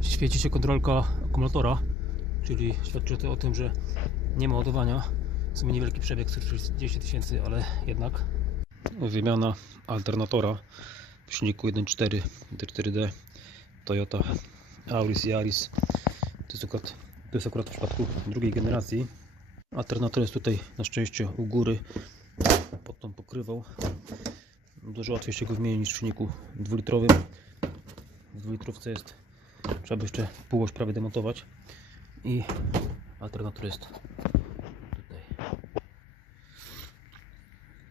świeci się kontrolka akumulatora, czyli świadczy to o tym, że nie ma ładowania. W sumie niewielki przebieg 140 tysięcy, ale jednak. Wymiana alternatora w silniku 1.4 D4D Toyota Auris Yaris. To jest, akurat, to jest akurat w przypadku drugiej generacji. Alternator jest tutaj na szczęście u góry pod tą pokrywą. Dużo łatwiej się go wymienić niż w silniku dwulitrowym. W jest trzeba by jeszcze półość prawie demontować i alternator jest tutaj.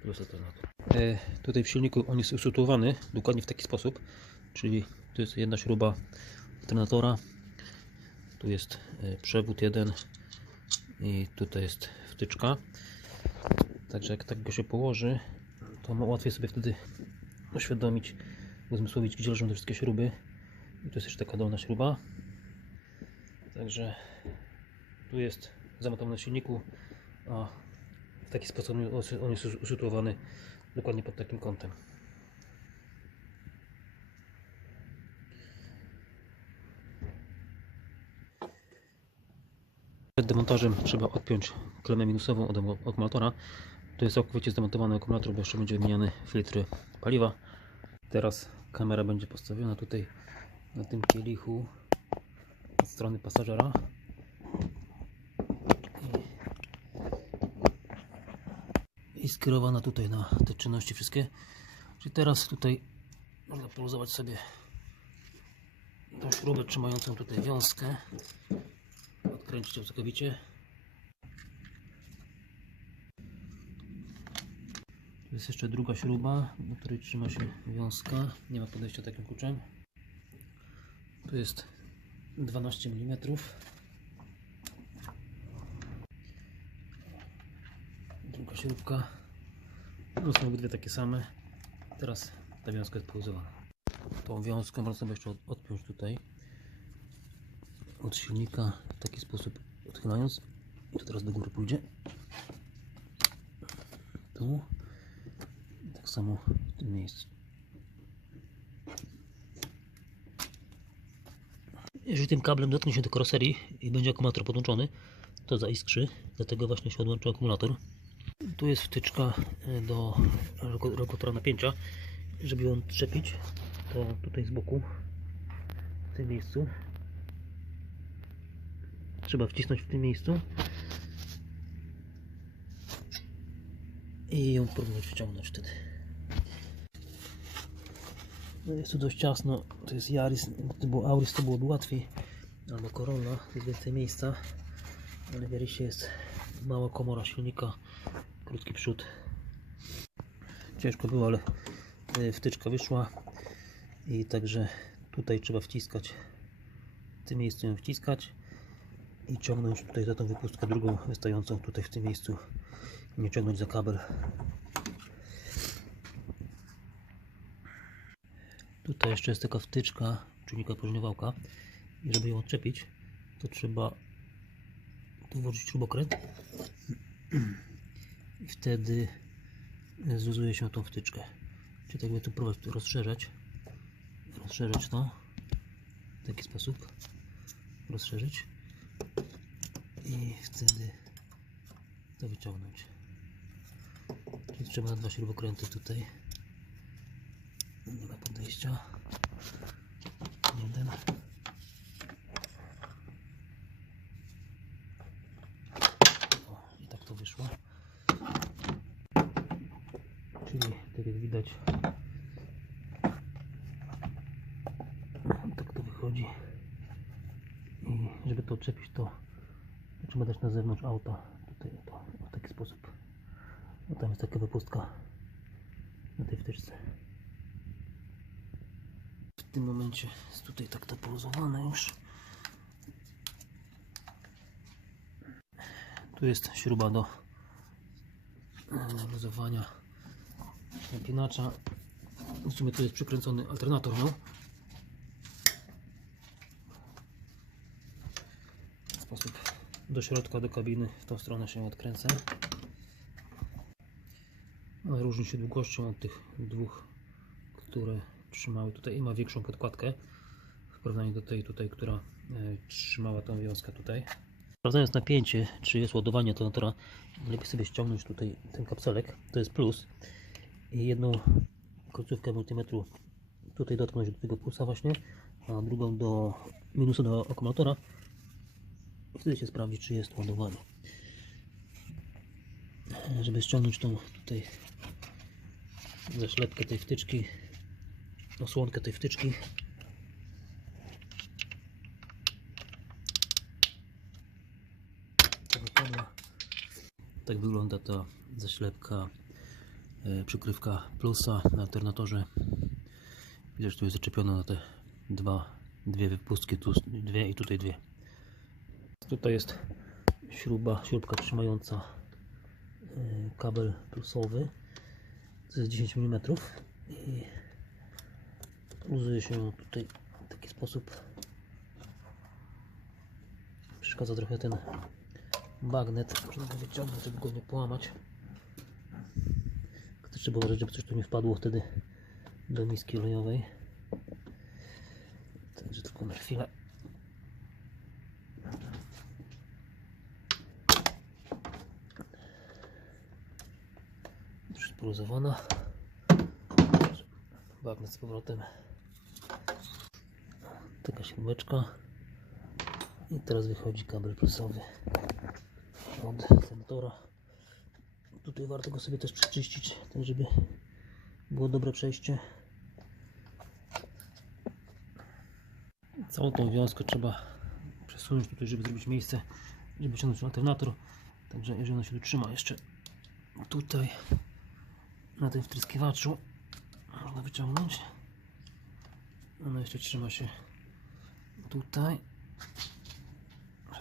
Tu jest alternator. E, tutaj w silniku on jest usytuowany dokładnie w taki sposób, czyli tu jest jedna śruba alternatora, tu jest e, przewód jeden i tutaj jest wtyczka. Także jak tak go się położy, to łatwiej sobie wtedy uświadomić, uzmysłowić, gdzie leżą te wszystkie śruby. I tu jest jeszcze taka dolna śruba. Także tu jest zamontowany w silniku, a w taki sposób on jest usytuowany dokładnie pod takim kątem. Przed demontażem trzeba odpiąć klemę minusową od akumulatora. To jest całkowicie zdemontowany akumulator, bo jeszcze będzie wymieniany filtr paliwa. Teraz kamera będzie postawiona tutaj na tym kielichu od strony pasażera. I, skierowana tutaj na te czynności wszystkie. Czyli teraz tutaj można poluzować sobie tą śrubę trzymającą tutaj wiązkę. Odkręcić ją całkowicie. Tu jest jeszcze druga śruba, na której trzyma się wiązka. Nie ma podejścia takim kluczem. Tu jest 12 mm. Druga śrubka. No są obydwie takie same. Teraz ta wiązka jest pauzowana. Tą wiązkę można jeszcze od- odpiąć tutaj od silnika w taki sposób odchylając. I to teraz do góry pójdzie. Tu. Tak samo w tym miejscu. Jeżeli tym kablem dotknie się do karoserii i będzie akumulator podłączony, to zaiskrzy, dlatego właśnie się odłączył akumulator. Tu jest wtyczka e, do regu- regulatora napięcia. Żeby ją odczepić, to tutaj z boku, w tym miejscu, trzeba wcisnąć w tym miejscu i ją próbować wciągnąć wtedy. No jest tu dość ciasno, to jest Yaris, to było Auris, to byłoby łatwiej, albo Corolla, jest więcej miejsca, ale w Yarisie jest mała komora silnika, krótki przód. Ciężko było, ale y, wtyczka wyszła. I także tutaj trzeba wciskać, w tym miejscu ją wciskać i ciągnąć tutaj za tą wypustkę drugą wystającą tutaj w tym miejscu. Nie ciągnąć za kabel tutaj jeszcze jest taka wtyczka czujnika próżniowałka i żeby ją odczepić to trzeba tu włożyć śrubokręt. I wtedy zluzuje się tą wtyczkę. Czyli tak jakby tu próbować tu rozszerzać. Rozszerzać to. W taki sposób. Rozszerzyć. I wtedy to wyciągnąć. Czyli trzeba dwa śrubokręty tutaj. Ma podejścia. Jeden. O, I tak to wyszło. Czyli tak jak widać tak to wychodzi i żeby to odczepić to trzeba dać na zewnątrz auta tutaj to, w taki sposób no tam jest taka wypustka na tej wtyczce w tym momencie jest tutaj tak to poluzowane już. Tu jest śruba do e, luzowania napinacza. W sumie tu jest przykręcony alternator no. W sposób do środka, do kabiny, w tą stronę się odkręca. Różni się długością od tych dwóch, które trzymały tutaj i ma większą podkładkę. w porównaniu do tej tutaj, która e, trzymała tą wiązkę tutaj. Sprawdzając napięcie, czy jest ładowanie alternatora, lepiej sobie ściągnąć tutaj ten kapselek, to jest plus i jedną końcówkę multimetru tutaj dotknąć do tego plusa właśnie, a drugą do minusu do akumulatora wtedy się sprawdzi, czy jest ładowanie. Żeby ściągnąć tą tutaj zaślepkę tej wtyczki, osłonkę tej wtyczki, tak. Tak wygląda ta zaślepka, e, przykrywka plusa na alternatorze. Widać, tu jest zaczepiona na te dwa, dwie wypustki, tu dwie i tutaj dwie. Tutaj jest śruba, śrubka trzymająca e, kabel plusowy. To jest 10 mm i luzuje się tutaj w taki sposób. Przeszkadza trochę ten bagnet. Można wyciągnąć, żeby go nie połamać. Też trzeba uważać, żeby coś tu nie wpadło wtedy do miski olejowej. Także tylko na chwilę. Poluzowana. Bagnet z powrotem. Taka śrubeczka. I teraz wychodzi kabel plusowy od sentora. Tutaj warto go sobie też przeczyścić, tak żeby było dobre przejście. Całą tą wiązkę trzeba przesunąć tutaj, żeby zrobić miejsce, żeby ciągnąć alternator. Także jeżeli ona się tu trzyma jeszcze tutaj na tym wtryskiwaczu można wyciągnąć. Ona jeszcze trzyma się tutaj.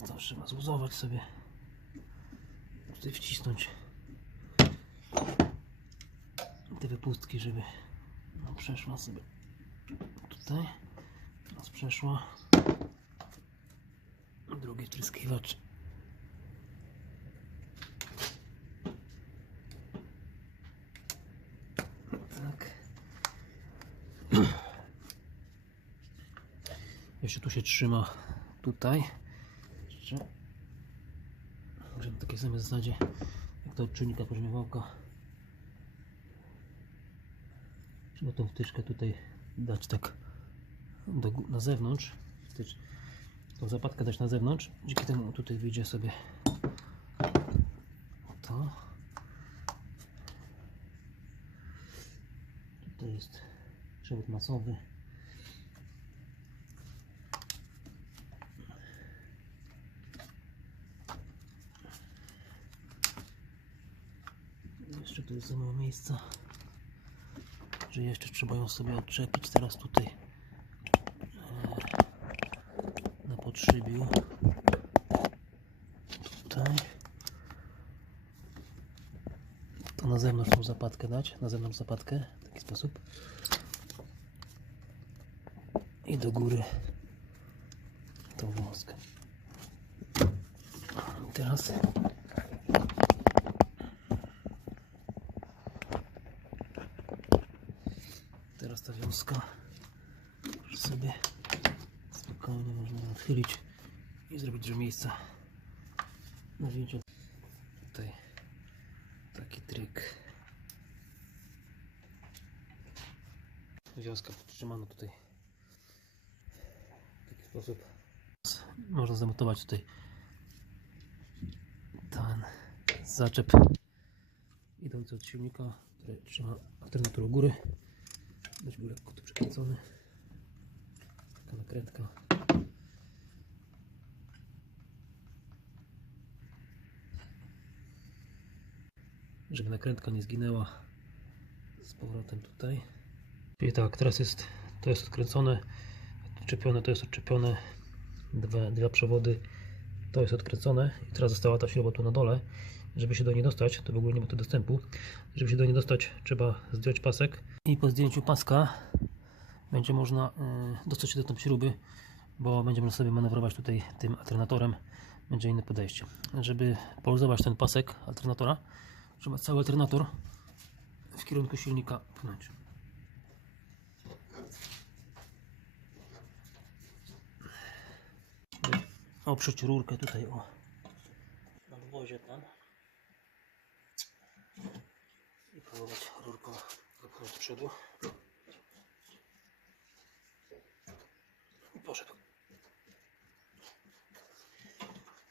Że to trzeba zluzować sobie. Tutaj wcisnąć te wypustki, żeby no, przeszła sobie tutaj. Raz przeszła. Drugi wtryskiwacz. Tak. Jeszcze tu się trzyma tutaj. Jeszcze. Także na takiej samej zasadzie jak to od czujnika pożniewałka. Trzeba tą wtyczkę tutaj dać tak do, na zewnątrz. Wtycz, tą zapadkę dać na zewnątrz. Dzięki temu tutaj wyjdzie sobie to. Tutaj jest przewód masowy. Jeszcze tu jest za mało miejsca. Że jeszcze trzeba ją sobie odczepić teraz tutaj e, na podszybiu. Tutaj. To na zewnątrz tą zapadkę dać, na zewnątrz zapadkę w taki sposób. I do góry tą wąskę. Teraz Teraz ta wiązka sobie spokojnie można odchylić i zrobić dużo miejsca na wzięcie. Tutaj taki trik. Wiązka podtrzymana tutaj w taki sposób. Można zamontować tutaj ten zaczep idący od silnika, który trzyma alternator góry. Dać był lekko tu przekręcony. Taka nakrętka. Żeby nakrętka nie zginęła z powrotem tutaj. I tak, teraz jest to jest odkręcone, odczepione, to jest odczepione. Dwa, dwa przewody, to jest odkręcone i teraz została ta śruba tu na dole. Żeby się do niej dostać, to w ogóle nie ma tu dostępu. Żeby się do niej dostać, trzeba zdjąć pasek i po zdjęciu paska będzie można y, dostać się do tej śruby, bo będzie można sobie manewrować tutaj tym alternatorem. Będzie inne podejście. Żeby poluzować ten pasek alternatora, trzeba cały alternator w kierunku silnika pchnąć. oprzeć rurkę tutaj o nadwozie tam i próbować rurką do przodu. Poszedł.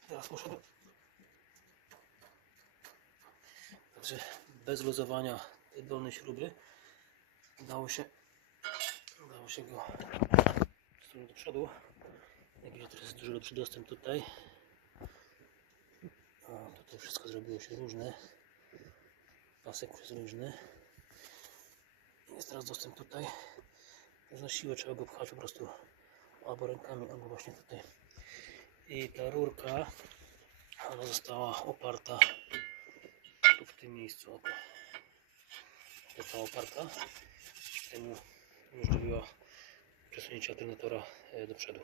Teraz poszedł. Także bez luzowania tej dolnej śruby udało się udało się go do przodu. Jakiś teraz duży lepszy dostęp tutaj. A tutaj wszystko zrobiło się różne. Pasek jest różny. Jest teraz dostęp tutaj. Na siłę trzeba go pchać po prostu albo rękami, albo właśnie tutaj. I ta rurka, ona została oparta tu w tym miejscu. Oto. Została oparta. Dzięki temu umożliwiła przesunięcie alternatora e, do przodu.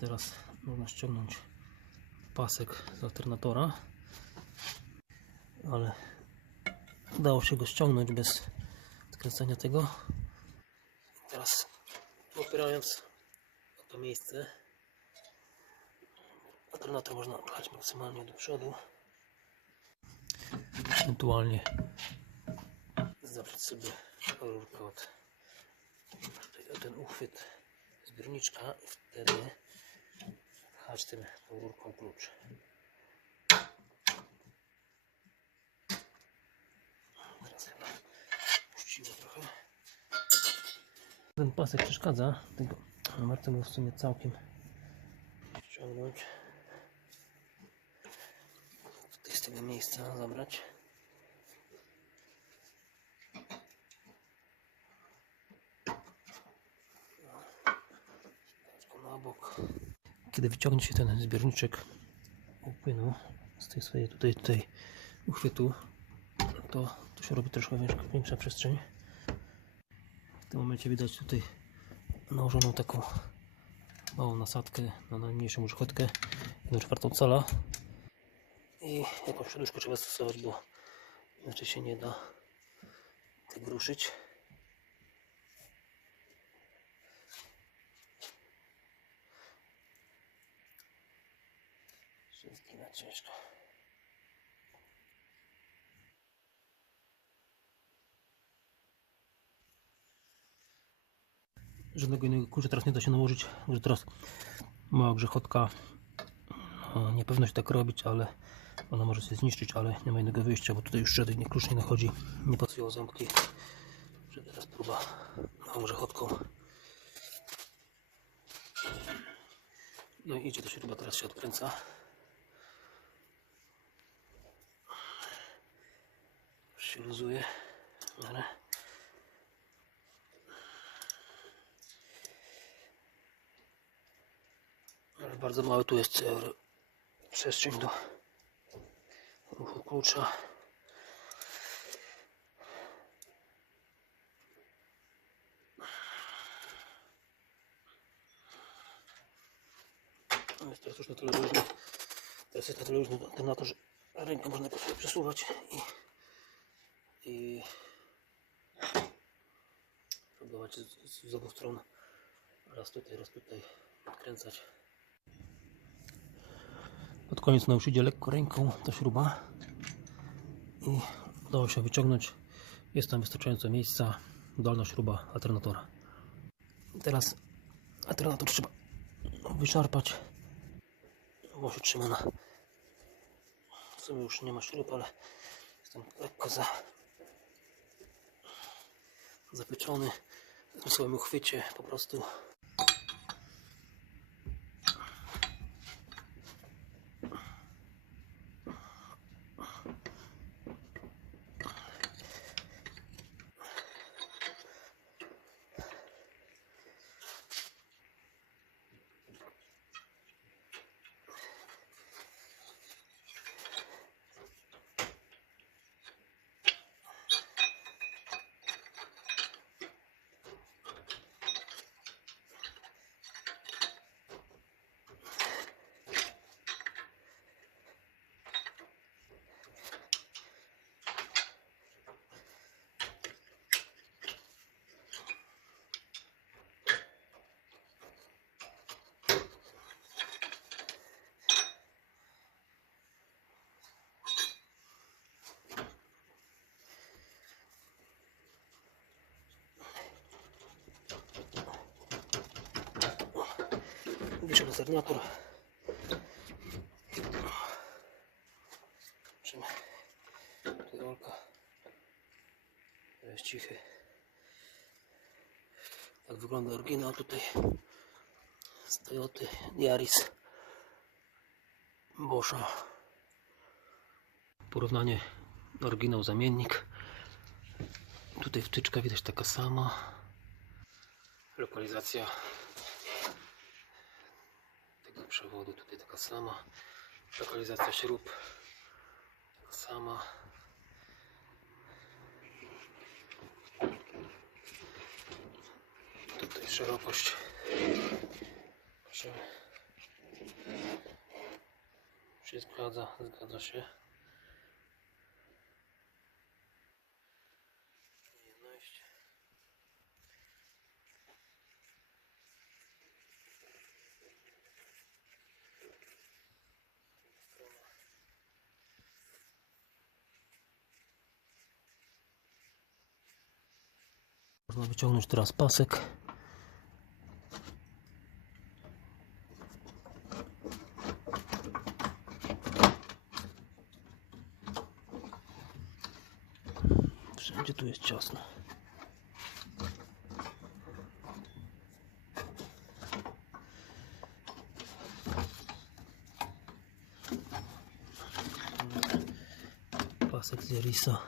Teraz można ściągnąć pasek z alternatora, ale udało się go ściągnąć bez odkręcania tego. Teraz opierając o to miejsce, alternator można pchać maksymalnie do przodu. Ewentualnie zawrzeć sobie rurkę od tutaj ten uchwyt zbiorniczka i wtedy pchać tym rurką klucz. Teraz chyba puściło trochę. Ten pasek przeszkadza, tego warto go w sumie całkiem ściągnąć. Tutaj z tego miejsca zabrać. Na bok. Kiedy wyciągnie się ten zbiorniczek płynu z tej swojej tutaj, tutaj uchwytu, to tu się robi troszkę większa przestrzeń. Tym momencie widać tutaj nałożoną taką małą nasadkę na najmniejszą żuchotkę, 1 czwartą cala i jakąś przeduszkę trzeba stosować, bo inaczej się nie da tego ruszyć. Na ciężko. Żadnego innego kurczę teraz nie da się nałożyć, że teraz mała grzechotka. No, niepewność tak robić, ale ona może się zniszczyć, ale nie ma innego wyjścia, bo tutaj już żaden klucz nie nachodzi, nie pasują zamki. Teraz próba małą grzechotką. No i idzie to śruba, teraz się odkręca. Już się luzuje. Ale Ale bardzo mały tu jest e, przestrzeń do ruchu klucza. No Jest teraz już na tyle luźny. Teraz jest na tyle luźny ten na to, że rękę można po sobie przesuwać i, i próbować z, z, z obu stron raz tutaj, raz tutaj odkręcać. Koniec idzie lekko ręką ta śruba i udało się wyciągnąć. Jest tam wystarczająco miejsca. Dolna śruba alternatora. Teraz alternator trzeba wyszarpać, bo się trzyma na. W sumie już nie ma śrub, ale jestem lekko za zapieczony w swoim uchwycie po prostu Bierzemy alternator. Zobaczymy. Tutaj Olka. To jest cichy. Tak wygląda oryginał tutaj. Z Toyoty Yaris. Boscha. Porównanie oryginał zamiennik. Tutaj wtyczka widać taka sama. Lokalizacja przewodu tutaj taka sama. Lokalizacja śrub taka sama. Tutaj szerokość. Się zgadza, zgadza się. Wyciągnąć teraz pasek. Wszędzie tu jest ciasno. Pasek z Jarisa.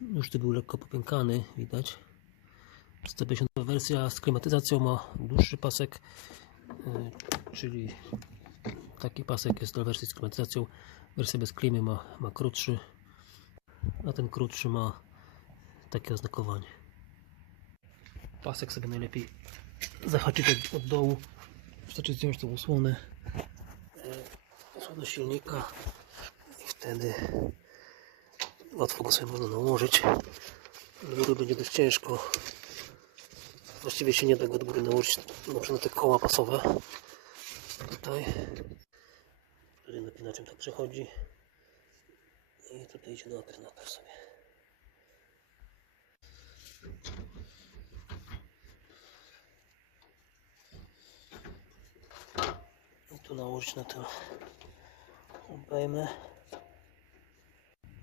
Już tu był lekko popękany, widać. 150 wersja z klimatyzacją ma dłuższy pasek, yy, czyli taki pasek jest do wersji z klimatyzacją. Wersja bez klimy ma, ma krótszy, a ten krótszy ma takie oznakowanie. Pasek sobie najlepiej zahaczyć od, dołu. Wystarczy zdjąć tą osłonę, yy, osłonę silnika i wtedy łatwo go sobie można nałożyć. Do góry będzie dość ciężko. Właściwie się nie da go do góry nałożyć na te koła pasowe. Tutaj. Tutaj napinaczem tak przechodzi. I tutaj idzie na alternator sobie. I tu nałożyć na tę obejmę.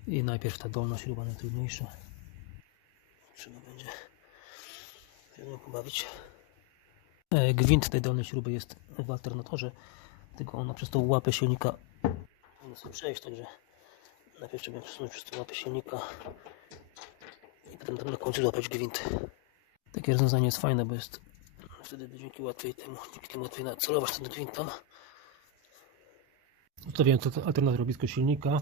I najpierw ta dolna śruba najtrudniejsza. Trzeba będzie pobawić. E, Gwint tej dolnej śruby jest w alternatorze, tylko ona przez tą łapę silnika powinna sobie przejść, także najpierw trzeba przesunąć przez tą łapę silnika i potem tam na końcu złapać gwint. Takie rozwiązanie jest fajne, bo jest wtedy dzięki łatwiej temu, dzięki temu łatwiej nacelować ten gwinta. Ustawiając alternator blisko silnika,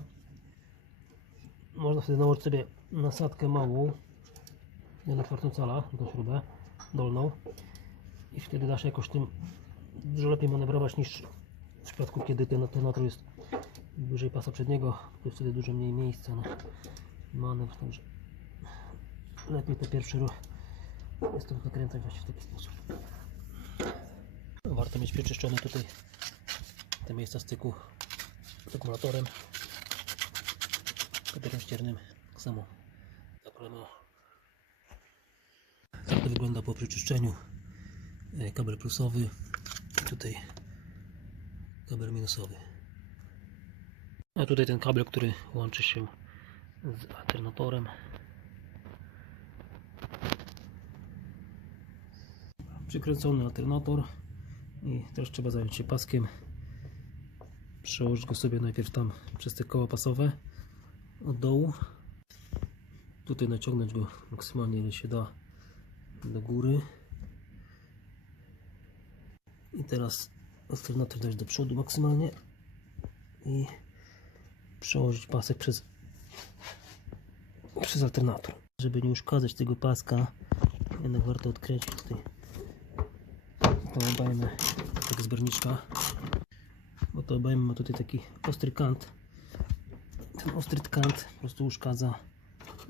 można wtedy nałożyć sobie nasadkę małą na czwartą cala, tą śrubę dolną i wtedy dasz jakoś tym dużo lepiej manewrować niż w przypadku kiedy ten alternator jest wyżej pasa przedniego, to wtedy dużo mniej miejsca na manewr, także lepiej to pierwszy ruch jest to nakręcać właśnie w taki sposób. Warto mieć przeczyszczone tutaj te miejsca styku z akumulatorem papierem ściernym tak samo zaklemo wygląda po przeczyszczeniu E, kabel plusowy tutaj kabel minusowy. A tutaj ten kabel, który łączy się z alternatorem. Przykręcony alternator i teraz trzeba zająć się paskiem. Przełożyć go sobie najpierw tam przez te koła pasowe od dołu. Tutaj naciągnąć go maksymalnie ile się da do góry. I teraz alternator dać do przodu maksymalnie i przełożyć pasek przez przez alternator. Żeby nie uszkadzać tego paska jednak warto odkręcić tutaj tą obejmę tak z berniczka bo to obejmę ma tutaj taki ostry kant. Ten ostry kant po prostu uszkadza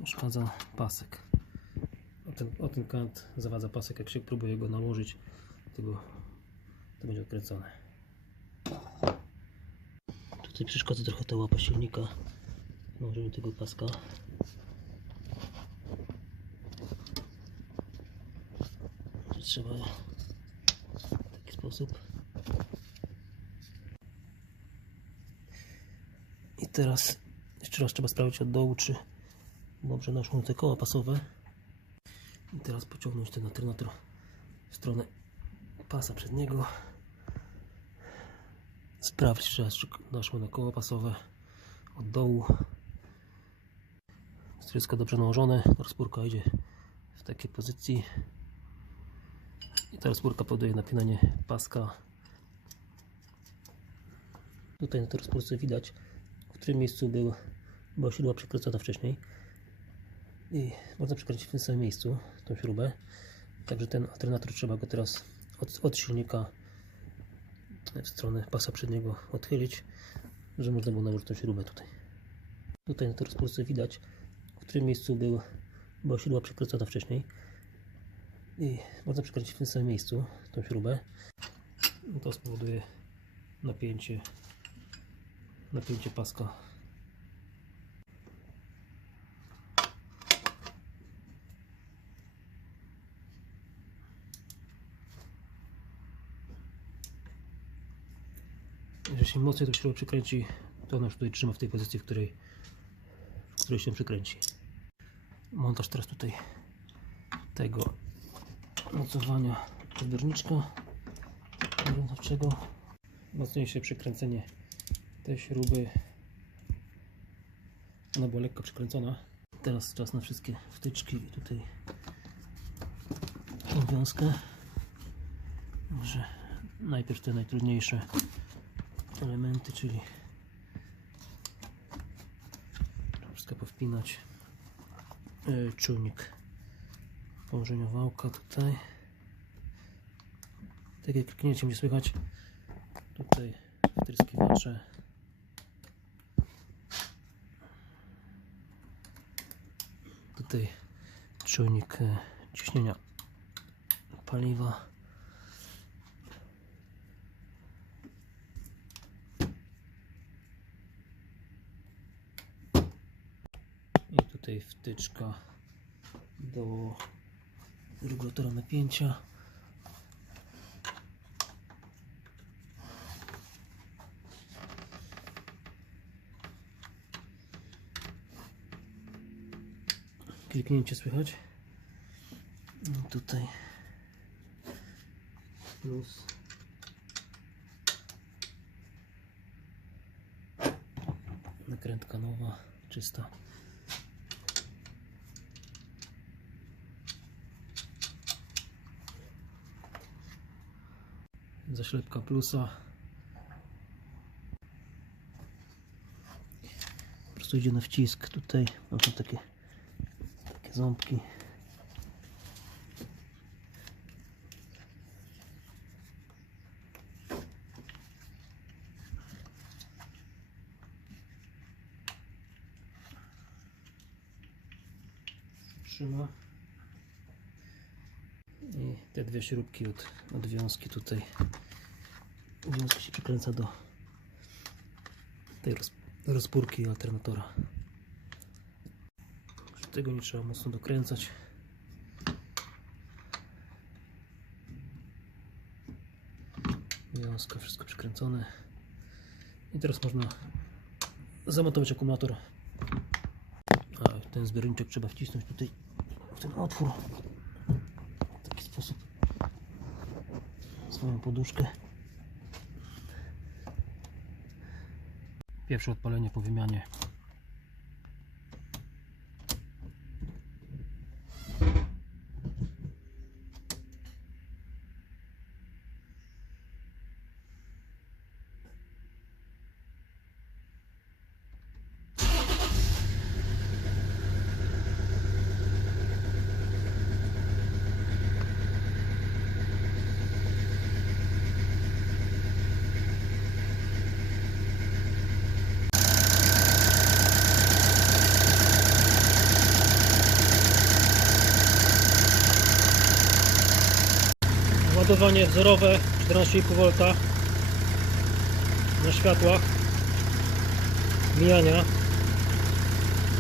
uszkadza pasek ten, o ten kant zawadza pasek, jak się próbuje go nałożyć, to, to będzie odkręcone. Tutaj przeszkadza trochę ta łapa silnika. Nałożymy tego paska. Trzeba w taki sposób. I teraz jeszcze raz trzeba sprawdzić od dołu, czy dobrze naszą te koła pasowe. I teraz pociągnąć ten alternator w stronę pasa przedniego. Sprawdź czy naszło na koła pasowe od dołu. Wszystko dobrze nałożone. Rozpórka idzie w takiej pozycji. I ta rozpórka powoduje napinanie paska. Tutaj na tej rozpórce widać, w którym miejscu był, była śruba przekręcona wcześniej. I można przekręcić w tym samym miejscu tą śrubę. Także ten alternator trzeba go teraz od, od silnika w stronę pasa przedniego odchylić, że można było nałożyć tą śrubę tutaj. Tutaj na tej rozpórce widać, w którym miejscu był, była śruba przekręcona wcześniej. I można przekręcić w tym samym miejscu tą śrubę. To spowoduje napięcie, napięcie paska. Się mocniej to śrubę przykręci, to ona już tutaj trzyma w tej pozycji, w której, w której się przykręci. Montaż teraz tutaj tego mocowania zbiorniczka wyrównawczego. Mocniejsze przykręcenie tej śruby. Ona była lekko przykręcona. Teraz czas na wszystkie wtyczki i tutaj tą wiązkę. Najpierw te najtrudniejsze elementy, czyli wszystko powpinać. Yy, czujnik położenia wałka tutaj. Tak jak kliknięciem nie słychać. Tutaj wtryskiwacze. Tutaj czujnik e, ciśnienia paliwa. I tutaj wtyczka do regulatora napięcia. Kliknięcie słychać. I tutaj plus nakrętka nowa, czysta. Zaślepka plusa. Po prostu idzie na wcisk. Tutaj mam takie, takie ząbki. Trzyma. I te dwie śrubki od, od wiązki tutaj. Wiązka się przykręca do tej roz, rozpórki alternatora. Tego nie trzeba mocno dokręcać. Wiązka, wszystko przykręcone. I teraz można zamontować akumulator. A ten zbiorniczek trzeba wcisnąć tutaj w ten otwór w taki sposób swoją poduszkę. Pierwsze odpalenie po wymianie. Ładowanie wzorowe 14,5 V na światłach. Mijania